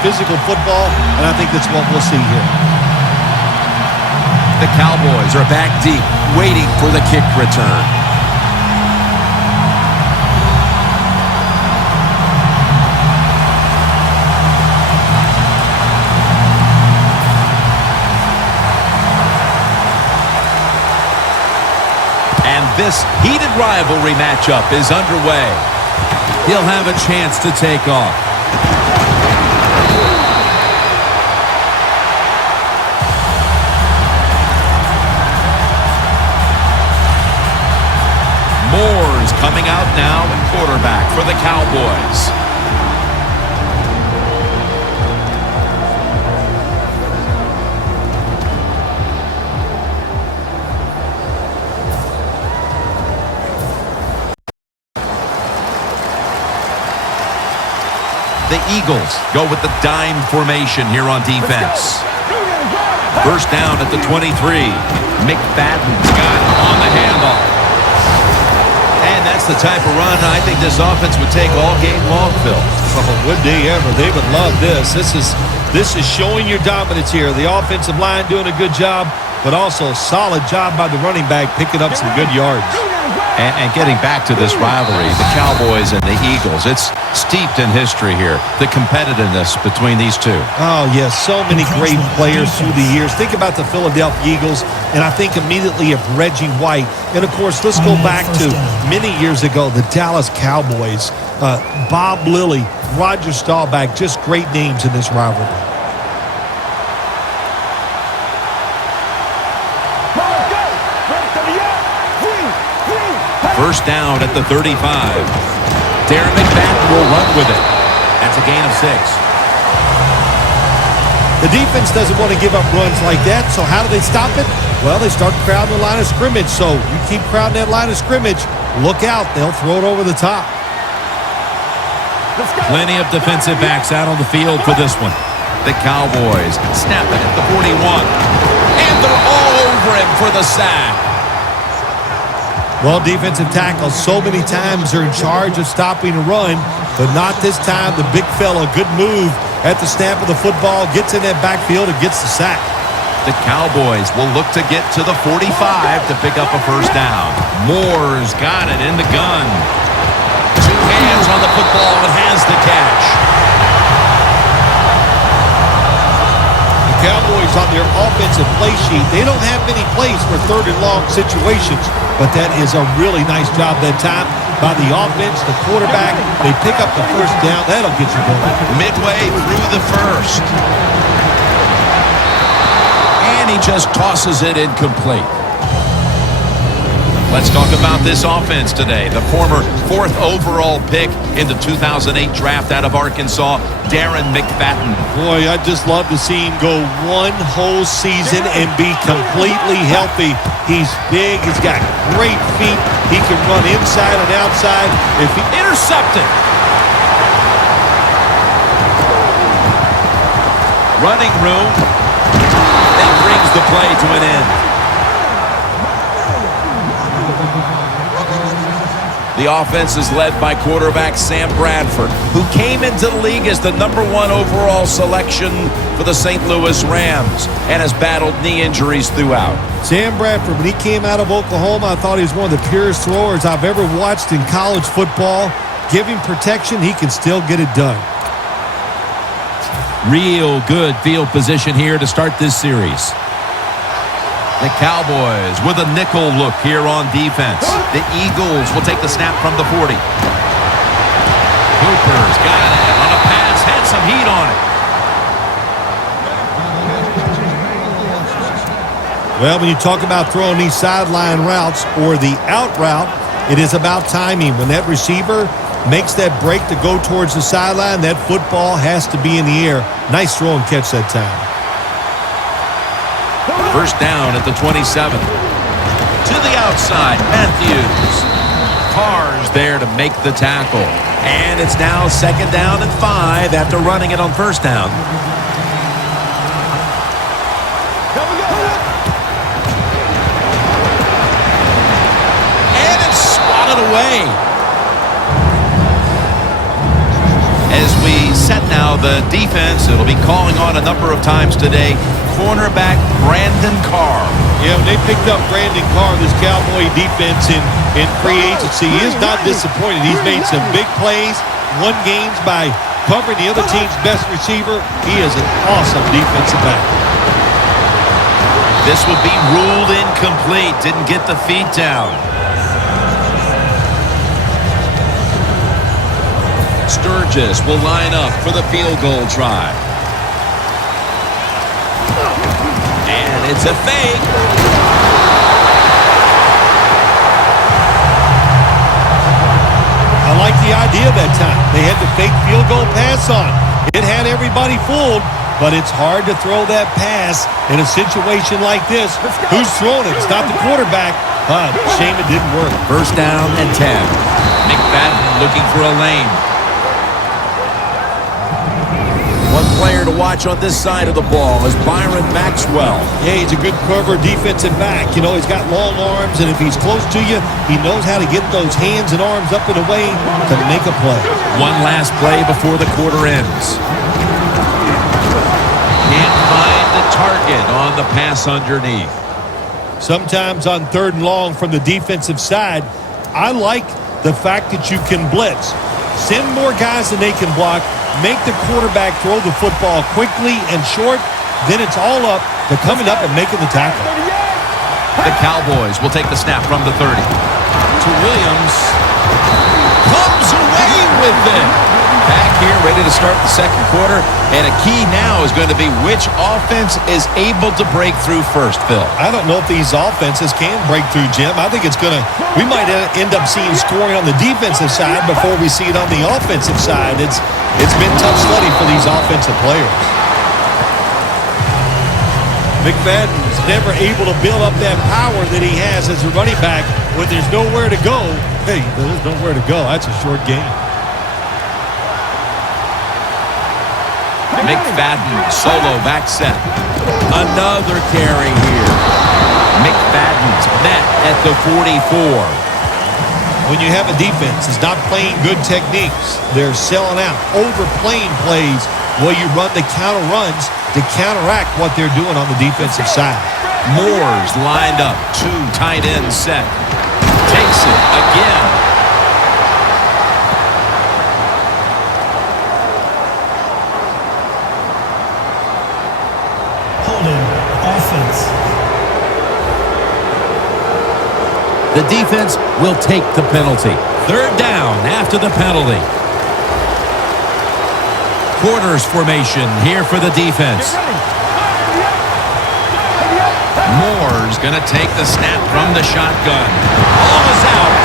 physical football, and I think that's what we'll see here. The Cowboys are back deep, waiting for the kick return. And this heated rivalry matchup is underway. He'll have a chance to take off. Moore's coming out now at quarterback for the Cowboys. The Eagles go with the dime formation here on defense. First down at the 23. McFadden's got it on the handoff. And that's the type of run I think this offense would take all game long, Phil. Oh, would they ever? They would love this. This is showing your dominance here. The offensive line doing a good job, but also a solid job by the running back picking up some good yards. And getting back to this rivalry, the Cowboys and the Eagles, it's steeped in history here, the competitiveness between these two. Oh, yes, so many great players through the years. Think about the Philadelphia Eagles, and I think immediately of Reggie White. And, of course, let's go back to many years ago, the Dallas Cowboys. Bob Lilly, Roger Staubach, just great names in this rivalry. First down at the 35. Darren McFadden will run with it. That's a gain of 6. The defense doesn't want to give up runs like that, so how do they stop it? Well, they start crowding the line of scrimmage, so you keep crowding that line of scrimmage, look out, they'll throw it over the top. Plenty of defensive backs out on the field for this one. The Cowboys snap it at the 41. And they're all over him for the sack. Well, defensive tackles so many times are in charge of stopping a run, but not this time. The big fella, good move at the snap of the football, gets in that backfield and gets the sack. The Cowboys will look to get to the 45 to pick up a first down. Moore's got it in the gun. 2 hands on the football and has the catch. Cowboys on their offensive play sheet, they don't have many plays for third and long situations, but that is a really nice job that time by the offense, the quarterback. They pick up the first down. That'll get you going. Midway through the first. And he just tosses it incomplete. Let's talk about this offense today. The former 4th overall pick in the 2008 draft out of Arkansas, Darren McFadden. Boy, I'd just love to see him go one whole season and be completely healthy. He's big. He's got great feet. He can run inside and outside. If he intercepted. Running room. That brings the play to an end. The offense is led by quarterback Sam Bradford, who came into the league as the #1 overall selection for the St. Louis Rams and has battled knee injuries throughout. Sam Bradford, when he came out of Oklahoma, I thought he was one of the purest throwers I've ever watched in college football. Give him protection, he can still get it done. Real good field position here to start this series. The Cowboys with a nickel look here on defense. The Eagles will take the snap from the 40. Cooper's got it on a pass, had some heat on it. Well, when you talk about throwing these sideline routes or the out route, it is about timing. When that receiver makes that break to go towards the sideline, that football has to be in the air. Nice throw and catch that time. First down at the 27. To the outside, Matthews. Carr's there to make the tackle. And it's now 2nd down and 5 after running it on first down. And it's swatted away. As we set now the defense, it'll be calling on a number of times today. Cornerback Brandon Carr. Yeah, when they picked up Brandon Carr, this Cowboy defense in free agency, he is not disappointed. He's made some big plays, won games by covering the other team's best receiver. He is an awesome defensive back. This would be ruled incomplete. Didn't get the feet down. Sturgis will line up for the field goal try. And it's a fake. I like the idea that time. They had the fake field goal pass on. It had everybody fooled, but it's hard to throw that pass in a situation like this. Who's throwing it? It's not the quarterback. Shame it didn't work. First down and 10. McFadden looking for a lane. One player to watch on this side of the ball is Byron Maxwell. Yeah, he's a good cover defensive back. You know, he's got long arms, and if he's close to you, he knows how to get those hands and arms up and away to make a play. One last play before the quarter ends. Can't find the target on the pass underneath. Sometimes on 3rd and long from the defensive side, I like the fact that you can blitz. Send more guys than they can block. Make the quarterback throw the football quickly and short. Then it's all up to coming up and making the tackle. The Cowboys will take the snap from the 30. To Williams. Comes away with it. Back here, ready to start the second quarter. And a key now is going to be which offense is able to break through first, Phil. I don't know if these offenses can break through, Jim. I think it's going to – we might end up seeing scoring on the defensive side before we see it on the offensive side. It's been tough sledding for these offensive players. McFadden's never able to build up that power that he has as a running back when there's nowhere to go. Hey, there's nowhere to go. That's a short game. McFadden, solo back set. Another carry here. McFadden's met at the 44. When you have a defense that's not playing good techniques, they're selling out, overplaying plays while you run the counter runs to counteract what they're doing on the defensive side. Moore's lined up, 2 tight ends set. Takes it again. Offense. The defense will take the penalty. 3rd down after the penalty. Quarters formation here for the defense. Moore's going to take the snap from the shotgun. Ball is out.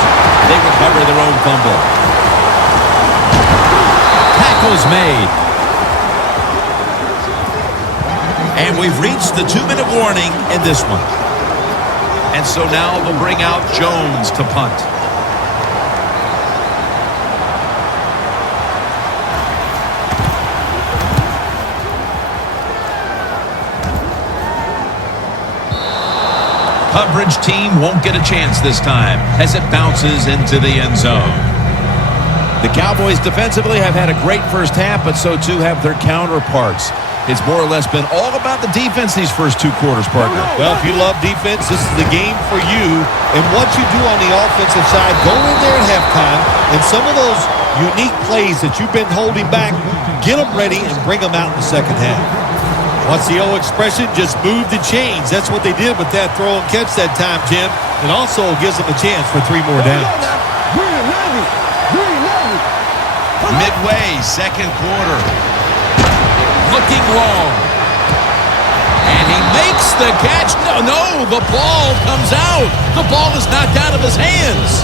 They recover their own fumble. Tackle's made. And we've reached the 2-minute warning in this one. And so now they'll bring out Jones to punt. Coverage team won't get a chance this time as it bounces into the end zone. The Cowboys defensively have had a great first half, but so too have their counterparts. It's more or less been all about the defense these first 2 quarters, partner. Well, if you love defense, this is the game for you. And what you do on the offensive side, go in there at halftime, and some of those unique plays that you've been holding back, get them ready and bring them out in the second half. What's the old expression? Just move the chains. That's what they did with that throw and catch that time, Jim. And also gives them a chance for 3 more downs. Midway, second quarter. Looking long. And he makes the catch. No, the ball comes out. The ball is knocked out of his hands.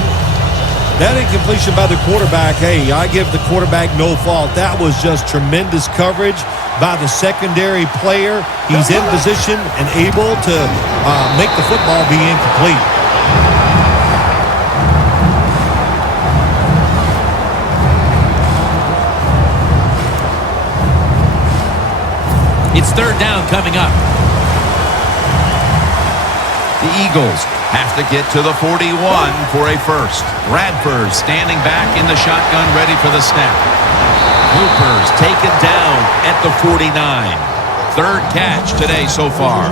That incompletion by the quarterback, hey, I give the quarterback no fault. That was just tremendous coverage by the secondary player. He's in position and able to make the football be incomplete. It's 3rd down coming up. The Eagles have to get to the 41 for a first. Bradford standing back in the shotgun, ready for the snap. Cooper's taken down at the 49. Third catch today so far.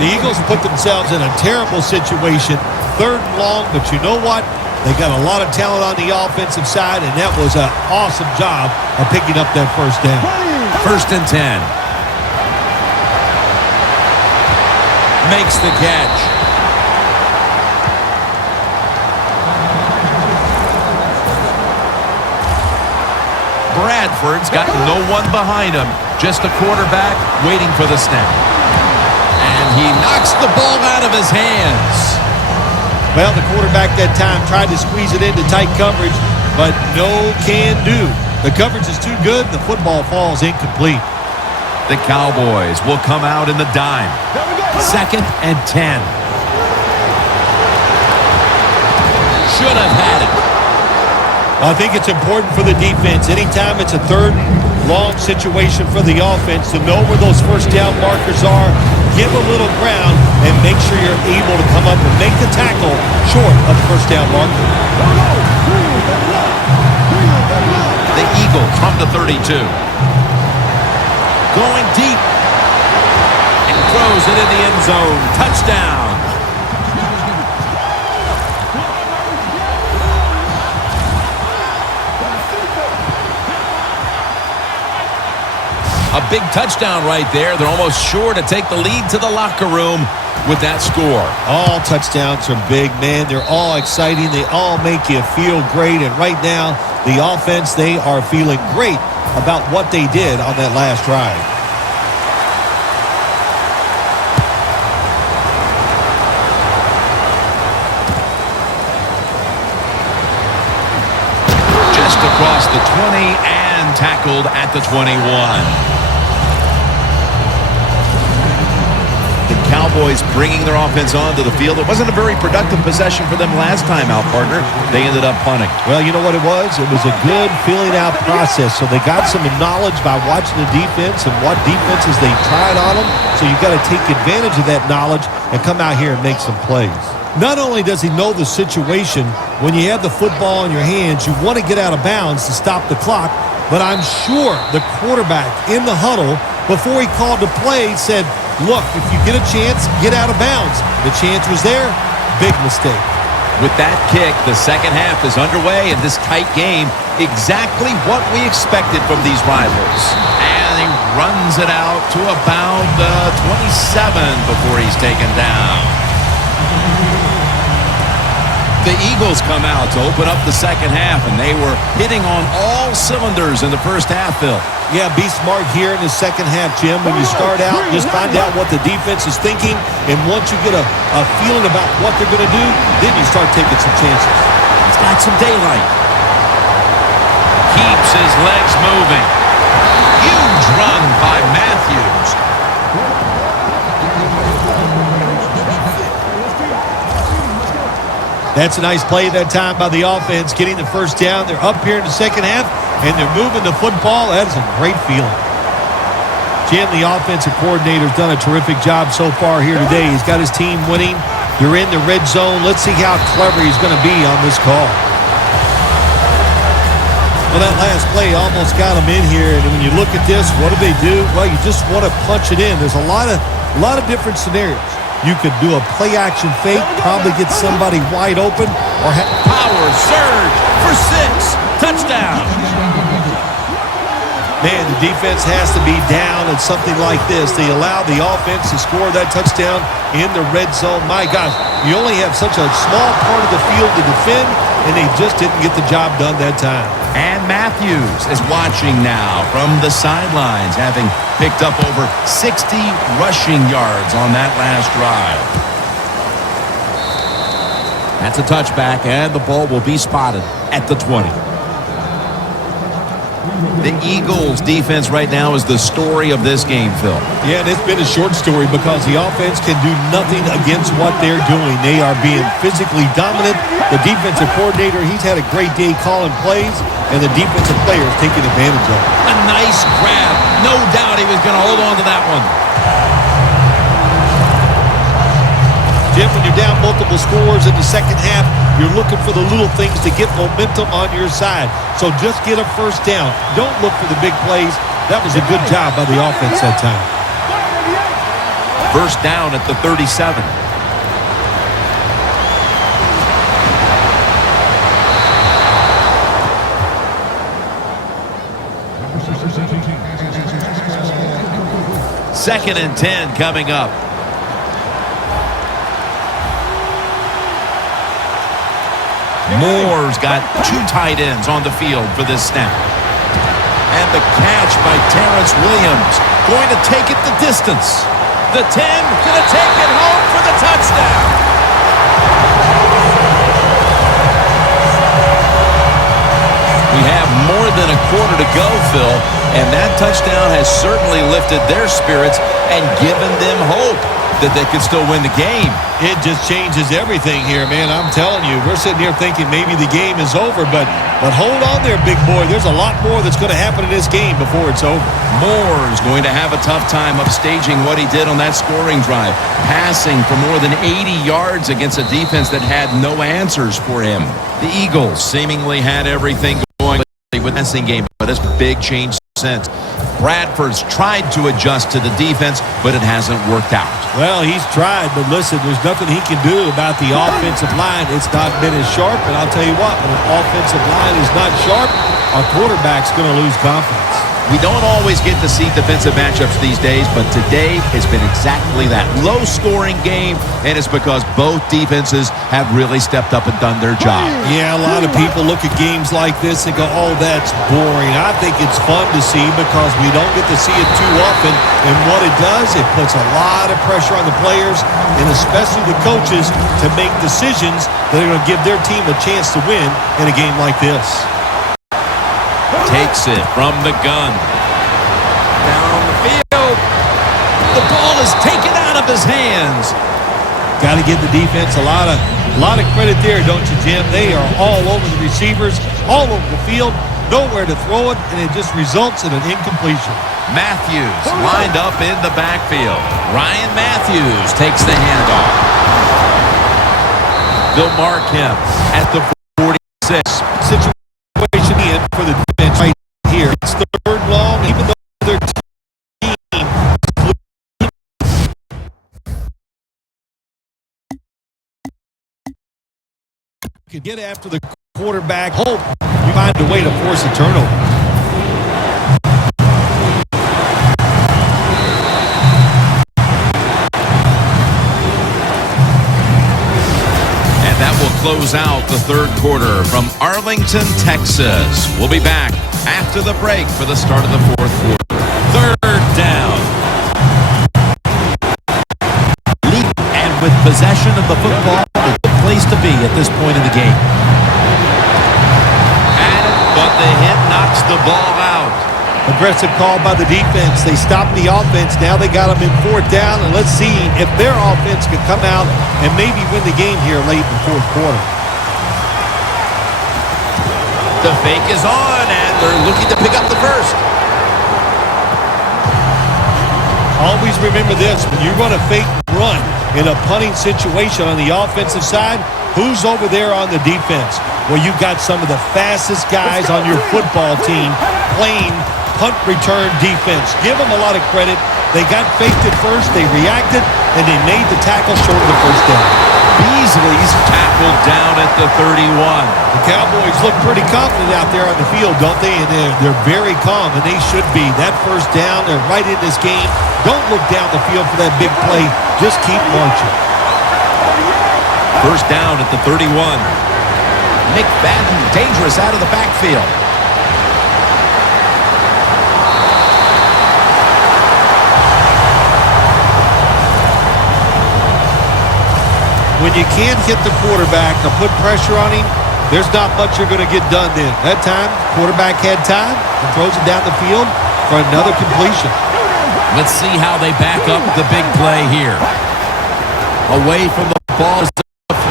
The Eagles put themselves in a terrible situation. Third and long, but you know what? They got a lot of talent on the offensive side, and that was an awesome job of picking up that first down. First and 10. Makes the catch. Bradford's got no one behind him. Just a quarterback waiting for the snap. And he knocks the ball out of his hands. Well, the quarterback that time tried to squeeze it into tight coverage, but no can do. The coverage is too good. The football falls incomplete. The Cowboys will come out in the dime. Second and 10. Should have had it. I think it's important for the defense. Anytime it's a third long situation for the offense to know where those first down markers are, give a little ground, and make sure you're able to come up and make the tackle short of the first down marker. The Eagles from the 32. Going deep. And throws it in the end zone. Touchdown. A big touchdown right there. They're almost sure to take the lead to the locker room with that score. All touchdowns are big, man. They're all exciting. They all make you feel great. And right now, the offense, they are feeling great about what they did on that last drive. Just across the 20 and tackled at the 21. Cowboys bringing their offense onto the field. It wasn't a very productive possession for them last time out, partner. They ended up punting. Well, you know what it was? It was a good filling out process. So they got some knowledge by watching the defense and what defenses they tried on them. So you've got to take advantage of that knowledge and come out here and make some plays. Not only does he know the situation, when you have the football in your hands, you want to get out of bounds to stop the clock. But I'm sure the quarterback in the huddle, before he called the play, said, look, if you get a chance, get out of bounds. The chance was there. Big mistake. With that kick, the second half is underway in this tight game. Exactly what we expected from these rivals. And he runs it out to about the 27 before he's taken down. The Eagles come out to open up the second half, and they were hitting on all cylinders in the first half, Phil. Yeah, be smart here in the second half, Jim. When you start out, just find out what the defense is thinking, and once you get a feeling about what they're going to do, then you start taking some chances. He's got some daylight. Keeps his legs moving. Huge run by Matthews. That's a nice play that time by the offense, getting the first down. They're up here in the second half, and they're moving the football. That is a great feeling. Jim, the offensive coordinator, has done a terrific job so far here today. He's got his team winning. They're in the red zone. Let's see how clever he's going to be on this call. Well, that last play almost got him in here, and when you look at this, what do they do? Well, you just want to punch it in. There's a lot of different scenarios. You could do a play-action fake, probably get somebody wide open, or power surge for 6. Touchdown. Man, the defense has to be down at something like this. They allow the offense to score that touchdown in the red zone. My gosh, you only have such a small part of the field to defend, and they just didn't get the job done that time. And Matthews is watching now from the sidelines, having picked up over 60 rushing yards on that last drive. That's a touchback, and the ball will be spotted at the 20. The Eagles' defense right now is the story of this game, Phil. Yeah, and it's been a short story because the offense can do nothing against what they're doing. They are being physically dominant. The defensive coordinator, he's had a great day calling plays, and the defensive players taking advantage of it. A nice grab. No doubt he was going to hold on to that one. Jim, when you're down multiple scores in the second half, you're looking for the little things to get momentum on your side. So just get a first down. Don't look for the big plays. That was a good job by the offense that time. First down at the 37. Second and 10 coming up. Moore's got two tight ends on the field for this snap. And the catch by Terrence Williams. Going to take it the distance. The 10, going to take it home for the touchdown. We have more than a quarter to go, Phil, and that touchdown has certainly lifted their spirits and given them hope that they could still win the game. It just changes everything here, man. I'm telling you, we're sitting here thinking maybe the game is over, but hold on there, big boy. There's a lot more that's going to happen in this game before it's over. Moore's going to have a tough time upstaging what he did on that scoring drive, passing for more than 80 yards against a defense that had no answers for him. The Eagles seemingly had everything going with the passing game, but it's a big change since. Bradford's tried to adjust to the defense, but it hasn't worked out. Well, he's tried, but listen, there's nothing he can do about the offensive line. It's not been as sharp, and I'll tell you what, when an offensive line is not sharp, our quarterback's going to lose confidence. We don't always get to see defensive matchups these days, but today has been exactly that. Low-scoring game, and it's because both defenses have really stepped up and done their job. Yeah, a lot of people look at games like this and go, oh, that's boring. I think it's fun to see because we don't get to see it too often, and what it does, it puts a lot of pressure on the players and especially the coaches to make decisions that are going to give their team a chance to win in a game like this. Takes it from the gun. Down the field. The ball is taken out of his hands. Got to give the defense a lot of credit there, don't you, Jim? They are all over the receivers, all over the field, nowhere to throw it, and it just results in an incompletion. Matthews lined up in the backfield. Ryan Matthews takes the handoff. They'll mark him at the 46. Situation in for the defense right here. It's third long, even though their team can get after the quarterback. Hope you find a way to force a turnover. That will close out the third quarter from Arlington, Texas. We'll be back after the break for the start of the fourth quarter. Third down. Lead and with possession of the football, a good place to be at this point in the game. But the hit knocks the ball out. Aggressive call by the defense. They stopped the offense. Now they got them in fourth down, and let's see if their offense can come out and maybe win the game here late in the fourth quarter. The fake is on, and they're looking to pick up the first. Always remember this. When you run a fake run in a punting situation on the offensive side, who's over there on the defense? Well, you've got some of the fastest guys on your football team playing punt return defense. Give them a lot of credit. They got faked at first, they reacted, and they made the tackle short of the first down. Beasley's tackled down at the 31. The Cowboys look pretty confident out there on the field, don't they? And they're very calm, and they should be. That first down, they're right in this game. Don't look down the field for that big play. Just keep marching. First down at the 31. McFadden dangerous out of the backfield. When you can't hit the quarterback or put pressure on him, there's not much you're going to get done then. That time, quarterback had time and throws it down the field for another completion. Let's see how they back up the big play here. Away from the ball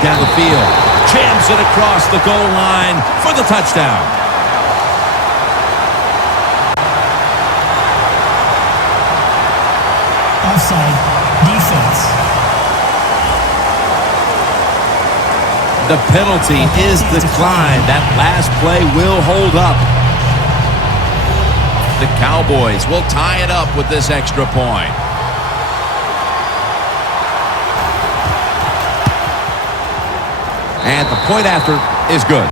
down the field. Jams it across the goal line for the touchdown. Offside. Defense. The penalty is declined. That last play will hold up. The Cowboys will tie it up with this extra point. And the point after is good.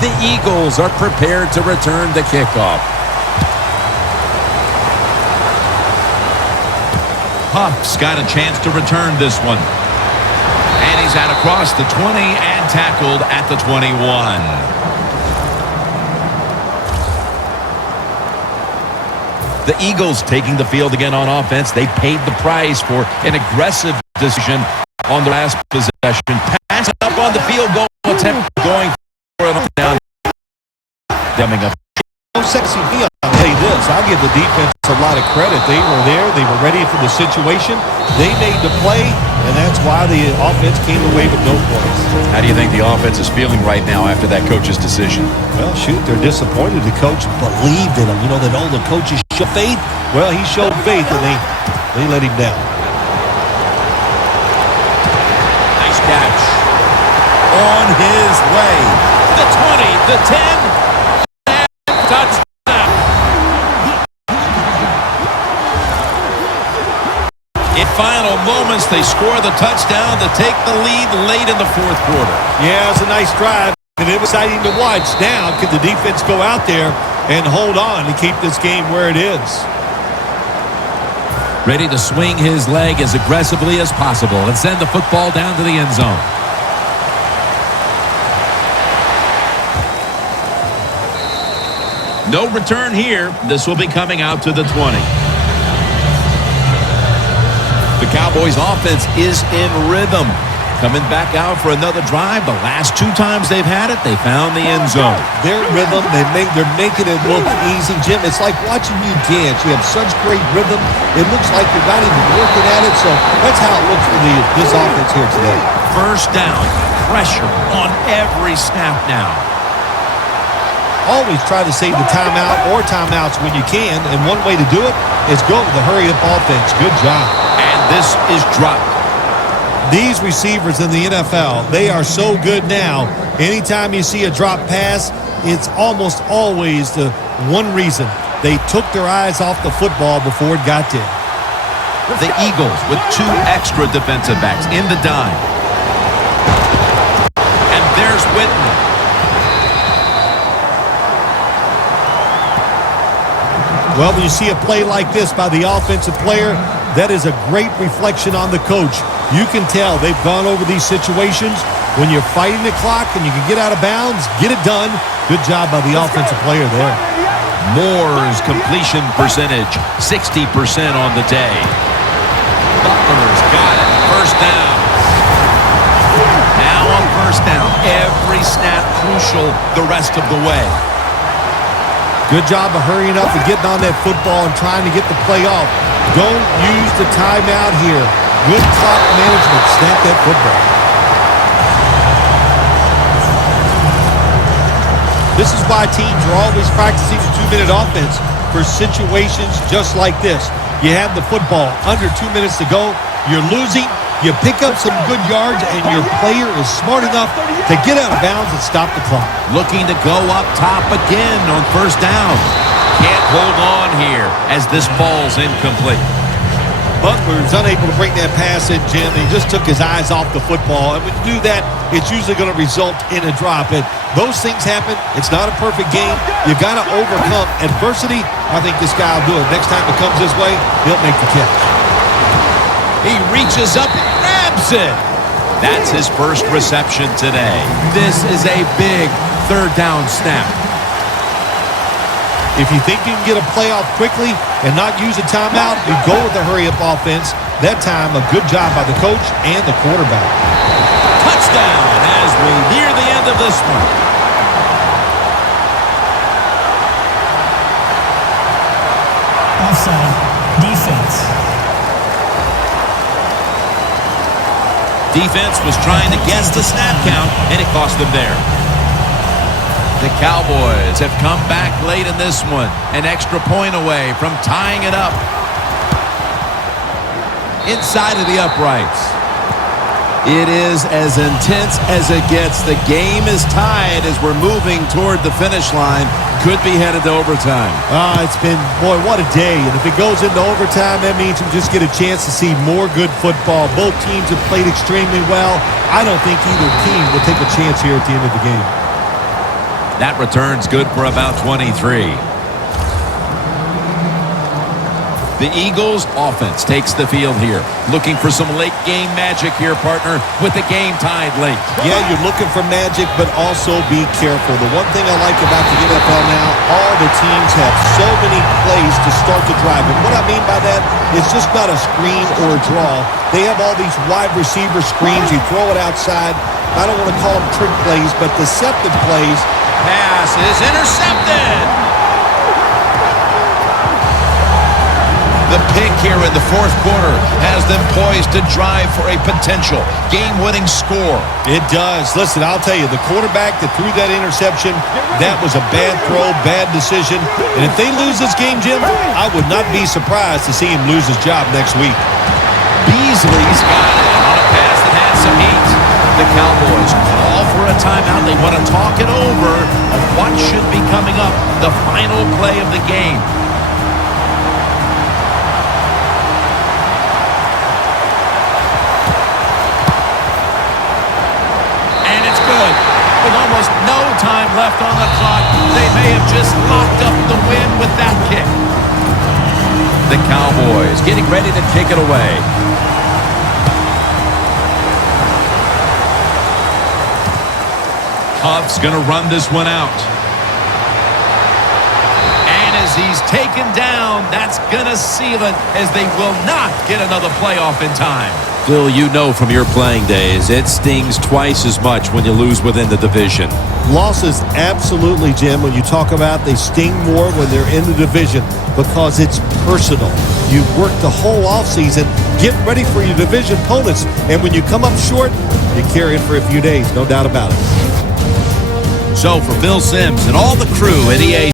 The Eagles are prepared to return the kickoff. Huff's got a chance to return this one. And he's out across the 20 and tackled at the 21. The Eagles taking the field again on offense. They paid the price for an aggressive decision on the last possession. Pass up on the field goal attempt, going for it down. Coming up. No sexy deal. I'll tell you this, I'll give the defense a lot of credit. They were there. They were ready for the situation. They made the play, and that's why the offense came away with no points. How do you think the offense is feeling right now after that coach's decision? Well, shoot, they're disappointed. The coach believed in him. You know that all the coaches show faith? Well, he showed faith, and they let him down. Nice catch. On his way. The 20, the 10. Touchdown. In final moments, they score the touchdown to take the lead late in the fourth quarter. Yeah, it's a nice drive, and it was exciting to watch. Now, can the defense go out there and hold on to keep this game where it is? Ready to swing his leg as aggressively as possible and send the football down to the end zone. No return here. This will be coming out to the 20. The Cowboys offense is in rhythm. Coming back out for another drive. The last two times they've had it, they found the end zone. Their rhythm, they're making it look easy, Jim. It's like watching you dance. You have such great rhythm. It looks like you're not even working at it. So that's how it looks for this offense here today. First down. Pressure on every snap now. Always try to save the timeout or timeouts when you can, and one way to do it is go with the hurry-up offense. Good job. And this is dropped. These receivers in the NFL, they are so good now. Anytime you see a drop pass, it's almost always the one reason. They took their eyes off the football before it got there. The Eagles with two extra defensive backs in the dime. And there's Whitten. Well, when you see a play like this by the offensive player, that is a great reflection on the coach. You can tell they've gone over these situations. When you're fighting the clock and you can get out of bounds, get it done. Good job by the offensive player there. Moore's completion percentage, 60% on the day. Butler's got it. First down. Now on first down. Every snap crucial the rest of the way. Good job of hurrying up and getting on that football and trying to get the play off. Don't use the timeout here. Good clock management. Snap that football. This is why teams are always practicing the 2-minute offense for situations just like this. You have the football under 2 minutes to go. You're losing. You pick up some good yards, and your player is smart enough to get out of bounds and stop the clock. Looking to go up top again on first down. Can't hold on here as this falls incomplete. Butler is unable to bring that pass in, Jim. He just took his eyes off the football. And when you do that, it's usually going to result in a drop. And those things happen. It's not a perfect game. You got to overcome adversity. I think this guy will do it. Next time it comes his way, he'll make the catch. He reaches up and grabs it. That's his first reception today. This is a big third down snap. If you think you can get a playoff quickly and not use a timeout, you go with the hurry-up offense. That time, a good job by the coach and the quarterback. Touchdown as we near the end of this one. Offside. Defense. Defense was trying to guess the snap count, and it cost them there. The Cowboys have come back late in this one, an extra point away from tying it up. inside of the uprights. It is as intense as it gets. The game is tied as we're moving toward the finish line. Could be headed to overtime. It's been, boy, what a day. And if it goes into overtime, that means we just get a chance to see more good football. Both teams have played extremely well. I don't think either team will take a chance here at the end of the game. That return's good for about 23. The Eagles offense takes the field here. Looking for some late game magic here, partner, with the game tied late. Yeah, you're looking for magic, but also be careful. The one thing I like about the NFL now, all the teams have so many plays to start the drive. And what I mean by that, it's just not a screen or a draw. They have all these wide receiver screens. You throw it outside. I don't want to call them trick plays, but deceptive plays. Pass is intercepted. The pick here in the fourth quarter has them poised to drive for a potential game-winning score. It does. Listen, I'll tell you, the quarterback that threw that interception, that was a bad throw, bad decision. And if they lose this game, Jim, I would not be surprised to see him lose his job next week. Beasley's got it on a pass that had some heat. The Cowboys call for a timeout. They want to talk it over of what should be coming up, the final play of the game. With almost no time left on the clock, they may have just locked up the win with that kick. The Cowboys getting ready to kick it away. Huff's going to run this one out. And as he's taken down, that's going to seal it as they will not get another playoff in time. Bill, you know from your playing days, it stings twice as much when you lose within the division. Losses, absolutely, Jim. When you talk about they sting more when they're in the division because it's personal. You've worked the whole offseason, get ready for your division opponents, and when you come up short, you carry it for a few days, no doubt about it. So for Bill Sims and all the crew at EA